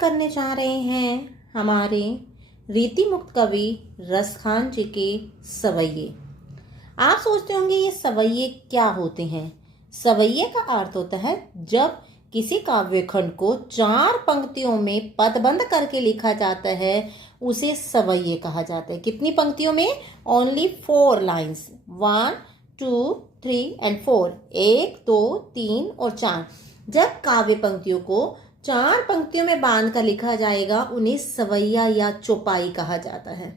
करने जा रहे हैं हमारे रीति मुक्त कवि रसखान जी के सवैये। आप सोचते होंगे ये सवैये क्या होते हैं। सवैये का अर्थ होता है जब किसी काव्य खंड को 4 पंक्तियों में पदबंध करके लिखा जाता है, उसे सवैये कहा जाता है। कितनी पंक्तियों में? ओनली 4 लाइन्स, 1 2 3 एंड 4, 1 2 3 और 4। जब काव्य पंक्तियों को 4 पंक्तियों में बांध कर लिखा जाएगा, उन्हें सवैया या चौपाई कहा जाता है।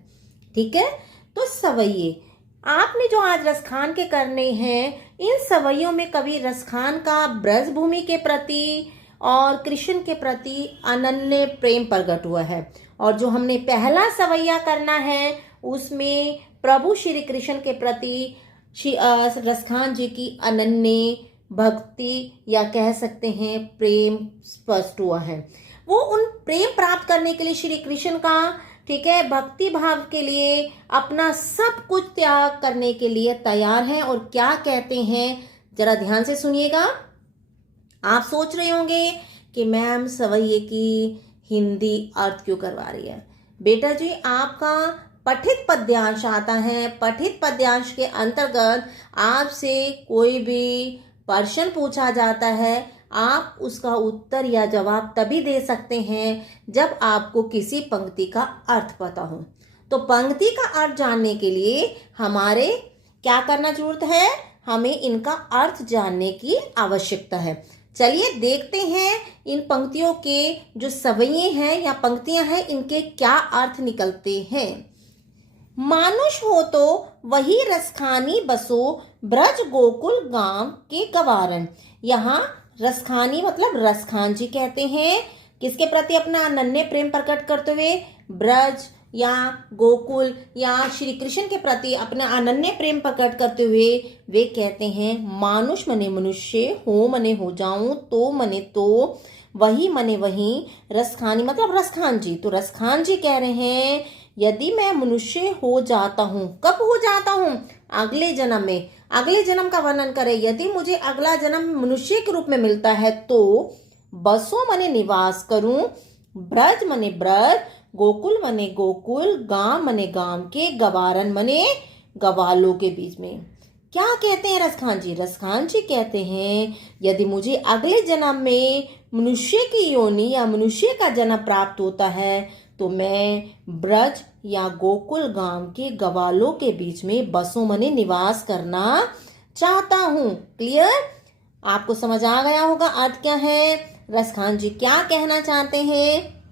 ठीक है, तो सवैये आपने जो आज रसखान के करने हैं, इन सवैयों में कवि रसखान का ब्रज भूमि के प्रति और कृष्ण के प्रति अनन्य प्रेम प्रकट हुआ है। और जो हमने पहला सवैया करना है, उसमें प्रभु श्री कृष्ण के प्रति रसखान जी की अनन्य भक्ति या कह सकते हैं प्रेम स्पष्ट हुआ है। वो उन प्रेम प्राप्त करने के लिए श्री कृष्ण का, ठीक है, भक्ति भाव के लिए अपना सब कुछ त्याग करने के लिए तैयार हैं। और क्या कहते हैं, जरा ध्यान से सुनिएगा। आप सोच रहे होंगे कि मैम सवैये की हिंदी अर्थ क्यों करवा रही है। बेटा जी, आपका पठित पद्यांश आता है। पठित पद्यांश के अंतर्गत आपसे कोई भी प्रश्न पूछा जाता है, आप उसका उत्तर या जवाब तभी दे सकते हैं जब आपको किसी पंक्ति का अर्थ पता हो। तो पंक्ति का अर्थ जानने के लिए हमारे क्या करना जरूरत है? हमें इनका अर्थ जानने की आवश्यकता है। चलिए देखते हैं इन पंक्तियों के जो सवैये हैं या पंक्तियां हैं, इनके क्या अर्थ निकलते हैं। मानुष हो तो वही रसखानी बसो, ब्रज गोकुल गांव के गवारन। यहाँ रसखानी मतलब रसखान जी कहते हैं किसके प्रति अपना अनन्य प्रेम प्रकट करते हुए? ब्रज या गोकुल या श्री कृष्ण के प्रति अपना अनन्य प्रेम प्रकट करते हुए वे कहते हैं, मानुष मने मनुष्य, हो मने हो जाऊं, तो मने तो, वही मने वही, रसखानी मतलब रसखान जी। तो रसखान जी कह रहे हैं, यदि मैं मनुष्य हो जाता हूँ, कब हो जाता हूँ? अगले जन्म में। अगले जन्म का वर्णन करें, यदि मुझे अगला जन्म मनुष्य के रूप में मिलता है तो बसों मने निवास करूं, ब्रज मने ब्रज, गोकुल मने गोकुल, गांव मने गांव के, गवारन मने गवालों के बीच में। क्या कहते हैं रसखान जी? रसखान जी कहते हैं, यदि मुझे अगले जन्म में मनुष्य की योनि या मनुष्य का जन्म प्राप्त होता है तो मैं ब्रज या गोकुल गांव के गवालों के बीच में बसों मने निवास करना चाहता हूँ। क्लियर? आपको समझ आ गया होगा अर्थ क्या है। रसखान जी क्या कहना चाहते हैं?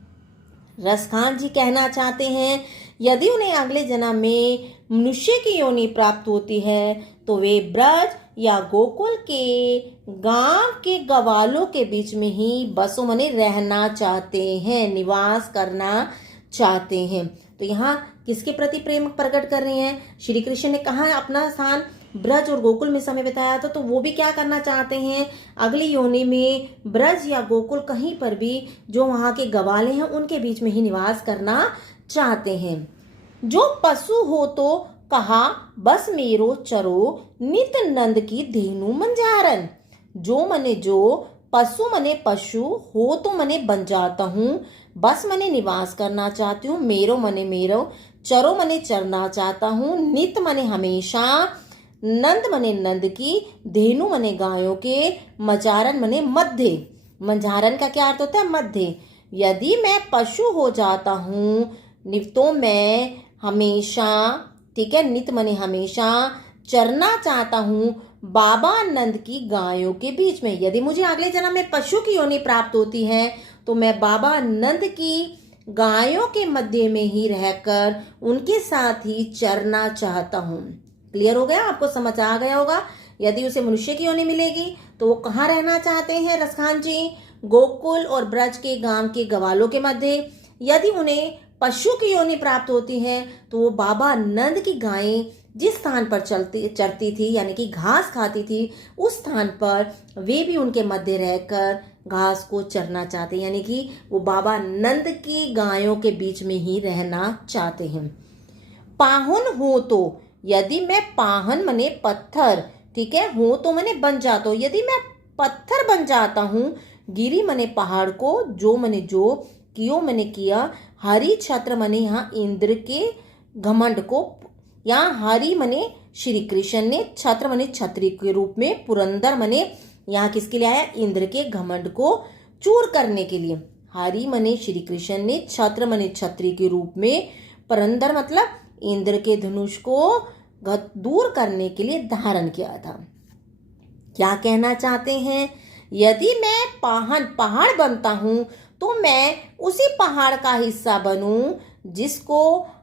रसखान जी कहना चाहते हैं, यदि उन्हें अगले जन्म में मनुष्य की योनि प्राप्त होती है तो वे ब्रज या गोकुल के गांव के गवालों के बीच में ही बसों मने रहना चाहते हैं, निवास करना चाहते हैं। तो यहाँ किसके प्रति प्रेम प्रकट कर रहे हैं? श्री कृष्ण ने कहा अपना स्थान ब्रज और गोकुल में समय बिताया था, तो वो भी क्या करना चाहते हैं? अगली योनि में ब्रज या गोकुल कहीं पर भी जो वहां के गवाले हैं उनके बीच में ही निवास करना चाहते हैं। जो पशु हो तो कहा बस मेरो चरो, नित नंद की धेनु मंजारन। जो मने जो, पशु मने पशु, हो तो मने बन जाता हूँ, बस मने निवास करना चाहती हूँ, मेरो मने मेरो, चरो मने चरना चाहता हूँ, नित मने हमेशा, नंद मने नंद की, धेनु मने गायों के, मजारन मने मध्य। मंझारन का क्या अर्थ होता है? मध्य। यदि मैं पशु हो जाता हूँ तो मैं हमेशा, ठीक है, नित मने हमेशा, चरना चाहता हूँ बाबा नंद की गायों के बीच में। यदि मुझे अगले जन्म में पशु की योनि प्राप्त होती है तो मैं बाबा नंद की गायों के मध्य में ही रहकर उनके साथ ही चरना चाहता हूँ। क्लियर हो गया? आपको समझ आ गया होगा। यदि उसे मनुष्य की योनि मिलेगी तो वो कहाँ रहना चाहते हैं रसखान जी? गोकुल और ब्रज के गांव के गवालों के मध्य। यदि उन्हें पशु की योनि प्राप्त होती है तो वो बाबा नंद की गायें जिस स्थान पर चरती थी यानी कि घास खाती थी, उस स्थान पर वे भी उनके मध्य रहकर घास को चरना चाहते हैं, यानी कि वो बाबा नंद की गायों के बीच में ही रहना चाहते हैं। पाहुन हो तो, यदि मैं पाहन मने पत्थर, ठीक है, हो तो मने बन जाता हूँ, यदि मैं पत्थर बन जाता हूँ, गिरी मने पहाड़ को, जो मने जो, कियो मैंने किया, हरि छत्र मने यहाँ इंद्र के घमंड को, यहाँ हरि मने श्री कृष्ण ने, छत्र मने छत्री के रूप में, पुरंदर मने यहाँ किसके लिए आया, इंद्र के घमंड को चूर करने के लिए। हरि मने श्री कृष्ण ने, छत्र मने छत्री के रूप में, पुरंदर मतलब इंद्र के धनुष को दूर करने के लिए धारण किया था। क्या कहना चाहते हैं, यदि मैं पहाड़ बनता हूं तो मैं उसी पहाड़ का हिस्सा बनूं जिसको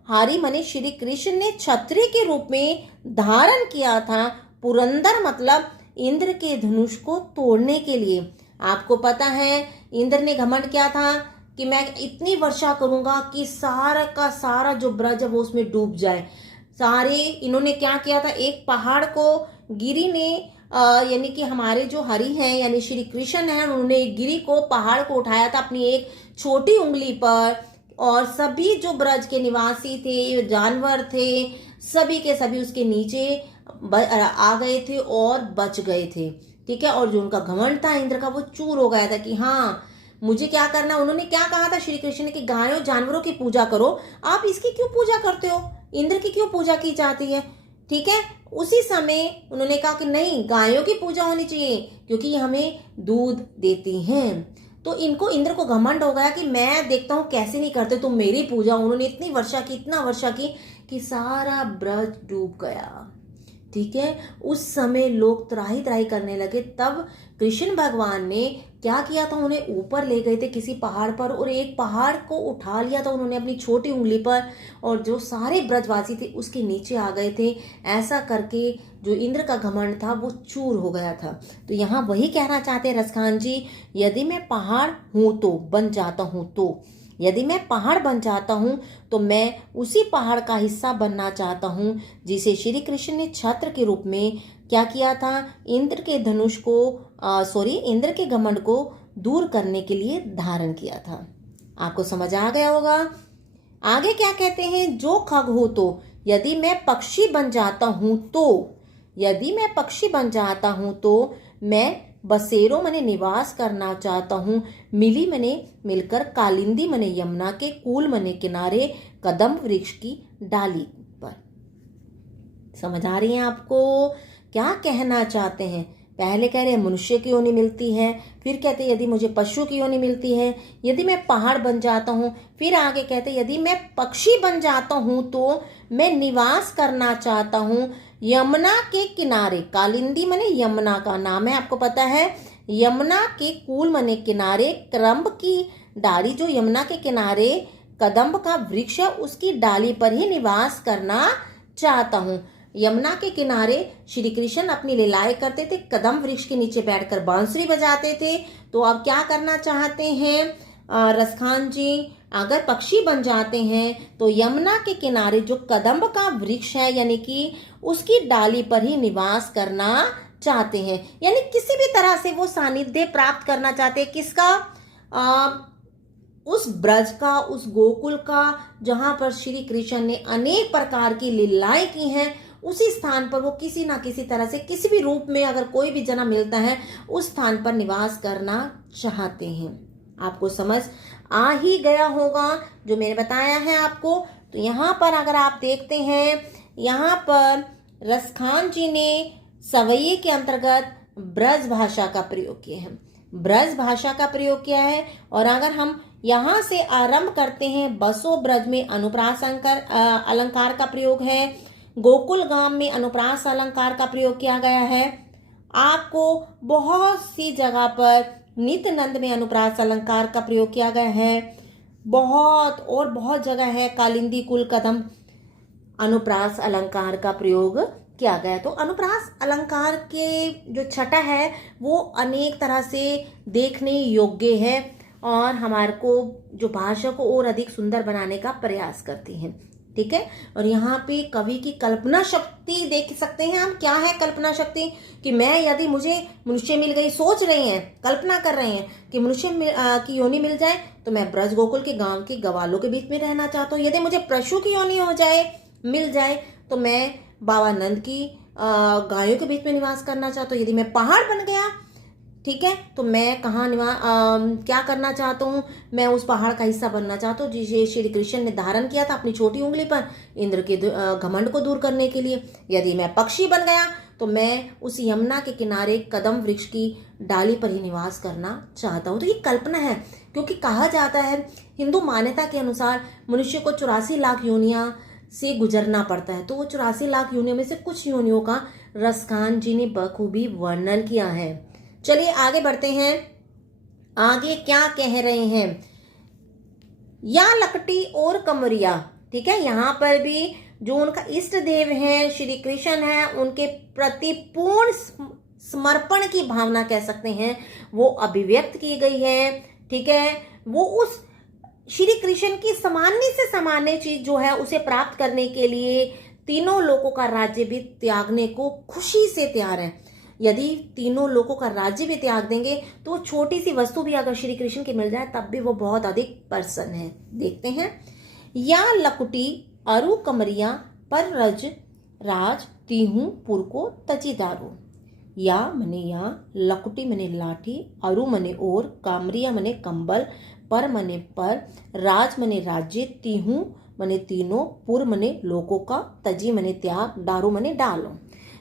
हरि मने श्री कृष्ण ने छत्री के रूप में धारण किया था, पुरंदर मतलब इंद्र के धनुष को तोड़ने के लिए। आपको पता है इंद्र ने घमंड किया था कि मैं इतनी वर्षा करूंगा कि सारा का सारा जो ब्रज है वो उसमें डूब जाए। सारे इन्होंने क्या किया था, एक पहाड़ को गिरी ने यानी कि हमारे जो हरि हैं यानी श्री कृष्ण हैं, उन्होंने गिरी को पहाड़ को उठाया था अपनी एक छोटी उंगली पर, और सभी जो ब्रज के निवासी थे, जानवर थे, सभी के सभी उसके नीचे आ गए थे और बच गए थे। ठीक है, और जो उनका घमंड था इंद्र का वो चूर हो गया था कि हाँ मुझे क्या करना। उन्होंने क्या कहा था श्री कृष्ण ने कि गायों जानवरों की पूजा करो, आप इसकी क्यों पूजा करते हो, इंद्र की क्यों पूजा की जाती है। ठीक है, उसी समय उन्होंने कहा कि नहीं, गायों की पूजा होनी चाहिए क्योंकि ये हमें दूध देती हैं। तो इनको इंद्र को घमंड हो गया कि मैं देखता हूँ कैसे नहीं करते तुम मेरी पूजा। उन्होंने इतनी वर्षा की, इतना वर्षा की कि सारा ब्रज डूब गया। ठीक है, उस समय लोग त्राही त्राही करने लगे। तब कृष्ण भगवान ने क्या किया था, उन्हें ऊपर ले गए थे किसी पहाड़ पर, और एक पहाड़ को उठा लिया था उन्होंने अपनी छोटी उंगली पर, और जो सारे ब्रजवासी थे उसके नीचे आ गए थे। ऐसा करके जो इंद्र का घमंड था वो चूर हो गया था। तो यहाँ वही कहना चाहते हैं रसखान जी, यदि मैं पहाड़ हूं तो बन जाता हूं, तो यदि मैं पहाड़ बन जाता हूं तो मैं उसी पहाड़ का हिस्सा बनना चाहता हूं जिसे श्री कृष्ण ने छत्र के रूप में क्या किया था, इंद्र के धनुष को इंद्र के घमंड को दूर करने के लिए धारण किया था। आपको समझ आ गया होगा। आगे क्या कहते हैं, जो खग हो तो, यदि मैं पक्षी बन जाता हूं तो, यदि मैं पक्षी बन जाता हूं तो मैं बसेरों मने निवास करना चाहता हूँ, मिली मने मिलकर, कालिंदी मने यमुना के, कूल मने किनारे, कदम वृक्ष की डाली पर। समझ आ रही है आपको क्या कहना चाहते हैं। पहले कह रहे हैं मनुष्य की योनि मिलती है, फिर कहते हैं यदि मुझे पशु की योनि मिलती है, यदि मैं पहाड़ बन जाता हूँ, फिर आगे कहते हैं यदि मैं पक्षी बन जाता हूँ तो मैं निवास करना चाहता हूँ यमुना के किनारे। कालिंदी मने यमुना का नाम है, आपको पता है। यमुना के कूल मने किनारे, क्रम्ब की डाली, जो यमुना के किनारे कदम्ब का वृक्ष है उसकी डाली पर ही निवास करना चाहता हूँ। यमुना के किनारे श्री कृष्ण अपनी लीलाएं करते थे, कदम वृक्ष के नीचे बैठकर बांसुरी बजाते थे। तो अब क्या करना चाहते हैं रसखान जी, अगर पक्षी बन जाते हैं तो यमुना के किनारे जो कदम्ब का वृक्ष है यानी कि उसकी डाली पर ही निवास करना चाहते हैं, यानी किसी भी तरह से वो सानिध्य प्राप्त करना चाहते हैं। किसका, उस ब्रज का, उस गोकुल का जहां पर श्री कृष्ण ने अनेक प्रकार की लीलाएं की हैं, उसी स्थान पर वो किसी ना किसी तरह से, किसी भी रूप में अगर कोई भी जन्म मिलता है उस स्थान पर निवास करना चाहते हैं। आपको समझ आ ही गया होगा जो मैंने बताया है आपको। तो यहाँ पर अगर आप देखते हैं, यहाँ पर रसखान जी ने सवैये के अंतर्गत ब्रज भाषा का प्रयोग किया है, ब्रज भाषा का प्रयोग किया है। और अगर हम यहाँ से आरंभ करते हैं, बसो ब्रज में अनुप्रास अलंकार का प्रयोग है, गोकुल गाम में अनुप्रास अलंकार का प्रयोग किया गया है। आपको बहुत सी जगह पर नित्यानंद में अनुप्रास अलंकार का प्रयोग किया गया है, बहुत जगह है कालिंदी कुल कदम अनुप्रास अलंकार का प्रयोग किया गया है। तो अनुप्रास अलंकार के जो छटा है वो अनेक तरह से देखने योग्य है और हमारे को जो भाषा को और अधिक सुंदर बनाने का प्रयास करती है। ठीक है, और यहाँ पे कवि की कल्पना शक्ति देख सकते हैं हम। क्या है कल्पना शक्ति, कि मैं यदि मुझे मनुष्य मिल गई, सोच रहे हैं, कल्पना कर रहे हैं कि मनुष्य की योनि मिल जाए तो मैं ब्रज गोकुल के गांव के गवालों के बीच में रहना चाहता हूँ। यदि मुझे पशु की योनि हो जाए, मिल जाए तो मैं बाबा नंद की गायों के बीच में निवास करना चाहता हूँ। यदि मैं पहाड़ बन गया ठीक है, तो मैं कहाँ क्या करना चाहता हूँ, मैं उस पहाड़ का हिस्सा बनना चाहता हूँ जिसे श्री कृष्ण ने धारण किया था अपनी छोटी उंगली पर इंद्र के घमंड को दूर करने के लिए। यदि मैं पक्षी बन गया तो मैं उस यमुना के किनारे कदम वृक्ष की डाली पर ही निवास करना चाहता हूँ। तो ये कल्पना है, क्योंकि कहा जाता है हिंदू मान्यता के अनुसार मनुष्य को 84 लाख योनियां से गुजरना पड़ता है। तो वो 84 लाख योनियों में से कुछ योनियों का रसखान जी ने बखूबी वर्णन किया है। चलिए आगे बढ़ते हैं, आगे क्या कह रहे हैं। या लकटी और कमरिया, ठीक है, यहाँ पर भी जो उनका इष्ट देव है श्री कृष्ण है, उनके प्रति पूर्ण समर्पण की भावना कह सकते हैं वो अभिव्यक्त की गई है। ठीक है, वो उस श्री कृष्ण की सामान्य से सामान्य चीज जो है उसे प्राप्त करने के लिए तीनों लोगों का राज्य भी त्यागने को खुशी से तैयार है। यदि तीनों लोगों का राज्य भी त्याग देंगे तो छोटी सी वस्तु भी अगर श्री कृष्ण की मिल जाए तब भी वो बहुत अधिक प्रसन्न है। देखते हैं, या लकुटी अरु कमरिया पर रज राज तीहू पुर को तजी दारू। या लकुटी मने लाठी, अरु मने और, कामरिया मने कंबल, पर मने पर, राज मने राज्य, तीहू मने तीनों, पुर मने लोगों का, तजी मने त्याग, दारू मने डालो।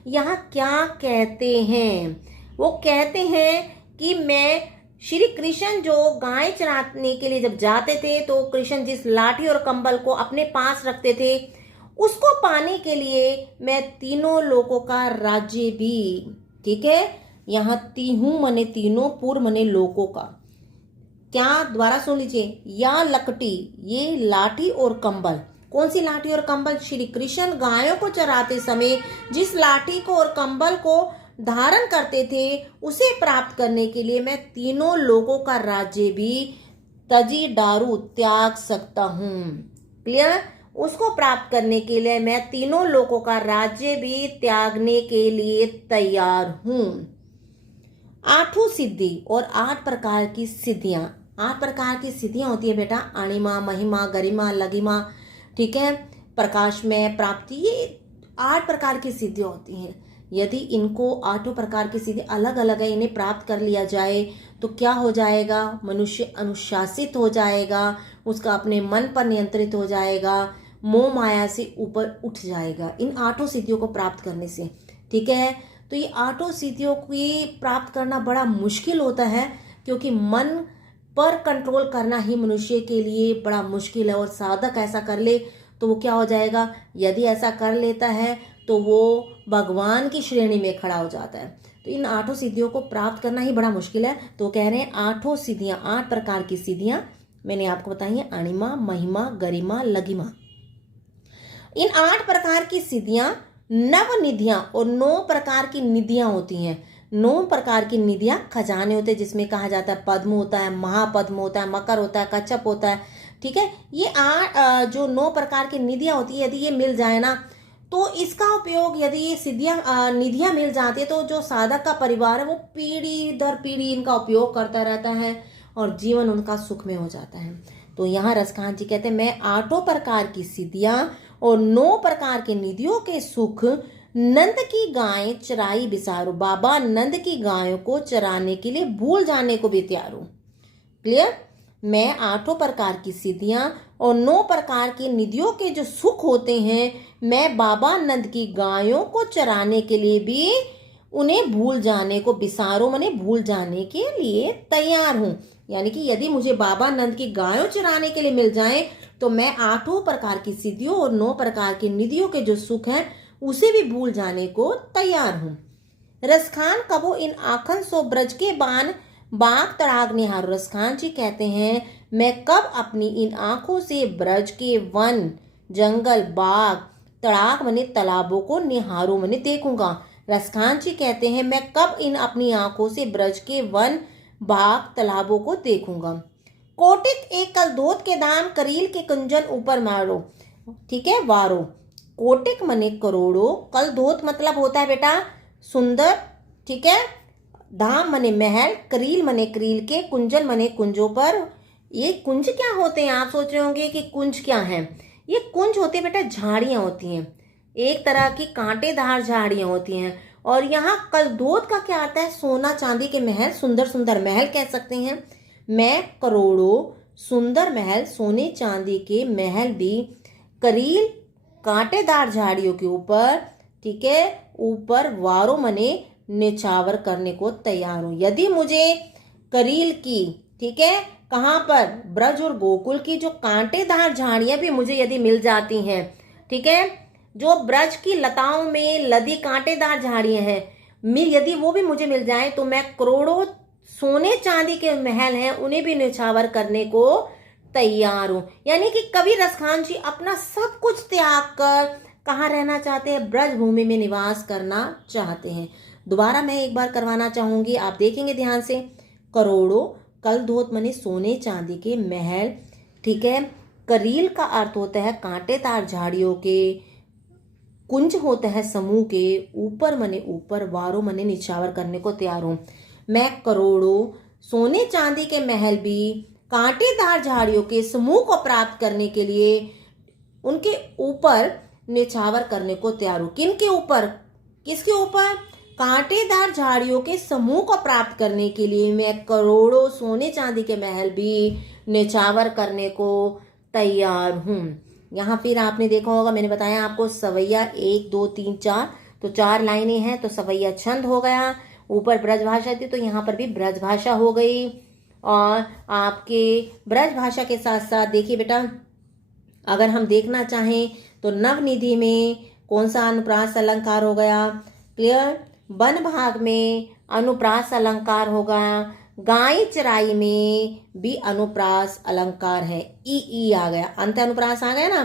यहाँ क्या कहते हैं, वो कहते हैं कि मैं श्री कृष्ण जो गाय चराने के लिए जब जाते थे तो कृष्ण जिस लाठी और कंबल को अपने पास रखते थे उसको पाने के लिए मैं तीनों लोगों का राज्य भी, ठीक है, यहाँ तीहू मने तीनों, पुर मने लोगों का, क्या द्वारा सुन लीजिए, या लकटी ये लाठी और कंबल, कौन सी लाठी और कंबल, श्री कृष्ण गायों को चराते समय जिस लाठी को और कंबल को धारण करते थे उसे प्राप्त करने के लिए मैं तीनों लोगों का राज्य भी तजी दारू त्याग सकता हूँ। क्लियर, उसको प्राप्त करने के लिए मैं तीनों लोगों का राज्य भी त्यागने के लिए तैयार हूँ। आठों सिद्धि और 8 प्रकार की सिद्धियां, 8 प्रकार की सिद्धियां होती है बेटा, अणिमा, महिमा, गरिमा, लघिमा, ठीक है, प्रकाश में प्राप्ति, ये 8 प्रकार की सिद्धियां होती हैं। यदि इनको 8 प्रकार की सिद्धि अलग अलग है, इन्हें प्राप्त कर लिया जाए तो क्या हो जाएगा, मनुष्य अनुशासित हो जाएगा, उसका अपने मन पर नियंत्रित हो जाएगा, मोह माया से ऊपर उठ जाएगा इन 8 सिद्धियों को प्राप्त करने से। ठीक है, तो ये 8 सिद्धियों की प्राप्त करना बड़ा मुश्किल होता है, क्योंकि मन पर कंट्रोल करना ही मनुष्य के लिए बड़ा मुश्किल है। और साधक ऐसा कर ले तो वो क्या हो जाएगा, यदि ऐसा कर लेता है तो वो भगवान की श्रेणी में खड़ा हो जाता है। तो इन 8 सिद्धियों को प्राप्त करना ही बड़ा मुश्किल है। तो कह रहे हैं 8 सिद्धियां, 8 प्रकार की सिद्धियां मैंने आपको बताई है, अणिमा, महिमा, गरिमा, लघिमा। इन 8 प्रकार की सिद्धियां नवनिधियां और 9 प्रकार की निधियां होती हैं। 9 प्रकार की निधियां खजाने होते हैं, जिसमें कहा जाता है पद्म होता है, महापद्म होता है, मकर होता है, कच्छप होता है। ठीक है, ये जो 9 प्रकार की निधियां होती है, यदि ये मिल जाए ना तो इसका उपयोग, यदि ये सिद्धियां निधियां मिल जाती है तो जो साधक का परिवार है वो पीढ़ी दर पीढ़ी इनका उपयोग करता रहता है और जीवन उनका सुख में हो जाता है। तो यहाँ रसखान जी कहते हैं मैं 8 प्रकार की सिद्धियां और 9 प्रकार की निधियों के सुख नंद की गाय चराई बिसारो, बाबा नंद की गायों को चराने के लिए भूल जाने को भी तैयार हूं। क्लियर, मैं 8 प्रकार की सिद्धियां और 9 प्रकार की निधियों के जो सुख होते हैं मैं बाबा नंद की गायों को चराने के लिए भी उन्हें भूल जाने को, बिसारो मने भूल जाने के लिए तैयार हूं। यानी कि यदि मुझे बाबा नंद की गायों चराने के लिए मिल जाए तो मैं 8 प्रकार की सिद्धियों और 9 प्रकार की निधियों के जो सुख हैं उसे भी भूल जाने को तैयार हूं। रसखान कबो इन आखन सो ब्रज के बान बाग तड़ाग निहारो। रसखान जी कहते हैं मैं कब अपनी इन आंखों से ब्रज के वन, जंगल, बाग, तड़ाग मने तालाबों को निहारो मने देखूंगा। रसखान जी कहते हैं मैं कब इन अपनी आंखों से ब्रज के वन, बाग, तालाबों को देखूंगा। कोटिक एक कल धोत के दाम, करील के कुंजन ऊपर मारो। ठीक है, वारो, कोटिक मने करोड़ों, कल धोत मतलब होता है बेटा सुंदर, ठीक है, धाम मने महल, करील मने करील के, कुंजन मने कुंजों पर। ये कुंज क्या होते हैं, आप सोच रहे होंगे कि कुंज क्या है। ये कुंज होते हैं बेटा, झाड़ियां होती हैं, एक तरह की कांटेदार झाड़ियां होती हैं और यहाँ कलदोत का क्या आता है? सोना चांदी के महल, सुंदर सुंदर महल कह सकते हैं। मैं करोड़ों सुंदर महल, सोने चांदी के महल भी करील कांटेदार झाड़ियों के ऊपर, ठीक है, ऊपर वारो मने निछावर करने को तैयार हूं। यदि मुझे करील की, ठीक है, कहां पर? ब्रज और गोकुल की जो कांटेदार झाड़ियां भी मुझे यदि मिल जाती हैं, ठीक है, जो ब्रज की लताओं में लदी कांटेदार झाड़ियां हैं, यदि वो भी मुझे मिल जाए तो मैं करोड़ों सोने चांदी के महल हैं उन्हें भी निछावर करने को तैयार हूं। यानी कि कवि रसखान जी अपना सब कुछ त्याग कर कहाँ रहना चाहते हैं? ब्रज भूमि में निवास करना चाहते हैं। दोबारा मैं एक बार करवाना चाहूंगी, आप देखेंगे ध्यान से। करोड़ों, कलदोत मने सोने चांदी के महल, ठीक है। करील का अर्थ होता है कांटेदार झाड़ियों के, कुंज होता है समूह के, ऊपर मने ऊपर, वारो मने निछावर करने को तैयार हूं। मैं करोड़ों सोने चांदी के महल भी कांटेदार झाड़ियों के समूह को प्राप्त करने के लिए उनके ऊपर निछावर करने को तैयार हूं। किनके ऊपर? किसके ऊपर? कांटेदार झाड़ियों के समूह को प्राप्त करने के लिए मैं करोड़ों सोने चांदी के महल भी निछावर करने को तैयार हूं। यहाँ फिर आपने देखा होगा, मैंने बताया आपको सवैया 1 2 3 4, तो 4 लाइनें हैं, तो सवैया छंद हो गया। ऊपर ब्रज भाषा थी तो यहाँ पर भी ब्रज भाषा हो गई। और आपके ब्रज भाषा के साथ साथ देखिए बेटा, अगर हम देखना चाहें तो नवनिधि में कौन सा अनुप्रास अलंकार हो गया? क्लियर? वन भाग में अनुप्रास अलंकार होगा। गाय चराई में भी अनुप्रास अलंकार है। ई आ गया, अंत अनुप्रास आ गया ना,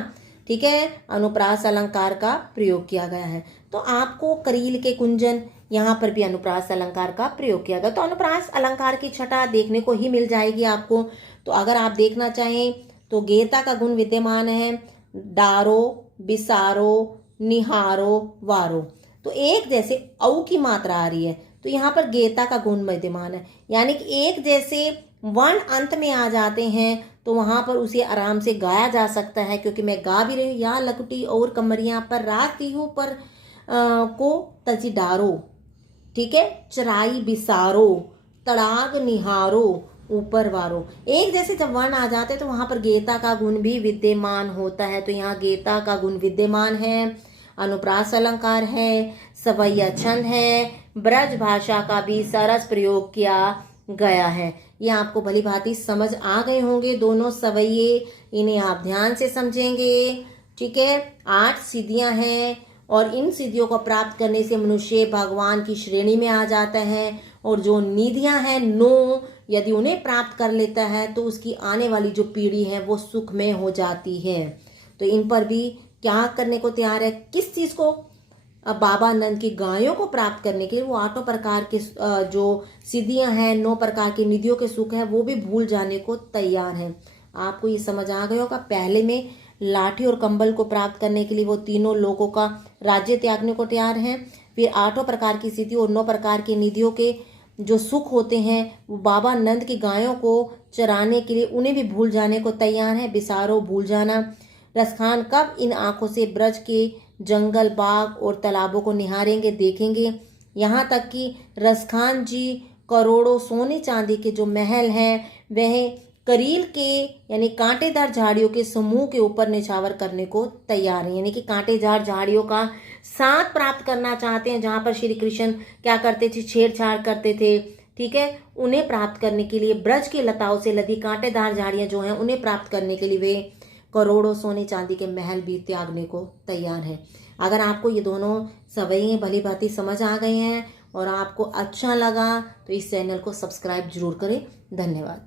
ठीक है। अनुप्रास अलंकार का प्रयोग किया गया है। तो आपको करील के कुंजन, यहाँ पर भी अनुप्रास अलंकार का प्रयोग किया गया। तो अनुप्रास अलंकार की छटा देखने को ही मिल जाएगी आपको। तो अगर आप देखना चाहें तो गेयता का गुण विद्यमान है। डारो, बिसारो, निहारो, वारो, तो एक जैसे औ की मात्रा आ रही है, तो यहाँ पर गेयता का गुण विद्यमान है। यानी कि एक जैसे वर्ण अंत में आ जाते हैं तो वहां पर उसे आराम से गाया जा सकता है। क्योंकि मैं गा भी रही हूँ, या लकुटी और कमरिया पर राती हूँ पर को तजी डारो, ठीक है। चराई बिसारो, तड़ाग निहारो, ऊपर वारो। एक जैसे जब वर्ण आ जाते हैं तो वहां पर गेयता का गुण भी विद्यमान होता है। तो यहाँ गेयता का गुण विद्यमान है, अनुप्रास अलंकार है, सवैया छंद है, ब्रज भाषा का भी सरस प्रयोग किया गया है। ये आपको भली भांति समझ आ गए होंगे दोनों सवैये, इन्हें आप ध्यान से समझेंगे, ठीक है। 8 सिद्धियां हैं और इन सिद्धियों को प्राप्त करने से मनुष्य भगवान की श्रेणी में आ जाता है। और जो निधियां हैं 9, यदि उन्हें प्राप्त कर लेता है तो उसकी आने वाली जो पीढ़ी है वो सुखमय हो जाती है। तो इन पर भी क्या करने को तैयार है? किस चीज को? बाबा नंद की गायों को प्राप्त करने के लिए वो 8 प्रकार के जो सिद्धियां हैं, 9 प्रकार की निधियों के सुख है, वो भी भूल जाने को तैयार है। आपको ये समझ आ गया होगा। पहले में लाठी और कंबल को प्राप्त करने के लिए वो तीनों लोगों का राज्य त्यागने को तैयार है। फिर 8 प्रकार की सिद्धि और 9 प्रकार की निधियों के जो सुख होते हैं वो बाबा नंद की गायों को चराने के लिए उन्हें भी भूल जाने को तैयार है। बिसारो, भूल जाना। रसखान कब इन आंखों से ब्रज के जंगल, बाग और तालाबों को निहारेंगे, देखेंगे। यहाँ तक कि रसखान जी करोड़ों सोने चांदी के जो महल हैं वह करील के यानी कांटेदार झाड़ियों के समूह के ऊपर निछावर करने को तैयार है। यानी कि कांटेदार झाड़ियों का साथ प्राप्त करना चाहते हैं, जहां पर श्री कृष्ण क्या करते थे? छेड़छाड़ करते थे, ठीक है। उन्हें प्राप्त करने के लिए ब्रज की लताओं से लदी कांटेदार झाड़ियां जो हैं उन्हें प्राप्त करने के लिए वे करोड़ों सोने चांदी के महल भी त्यागने को तैयार है। अगर आपको ये दोनों सवैये भली भांति समझ आ गए हैं और आपको अच्छा लगा तो इस चैनल को सब्सक्राइब जरूर करें। धन्यवाद।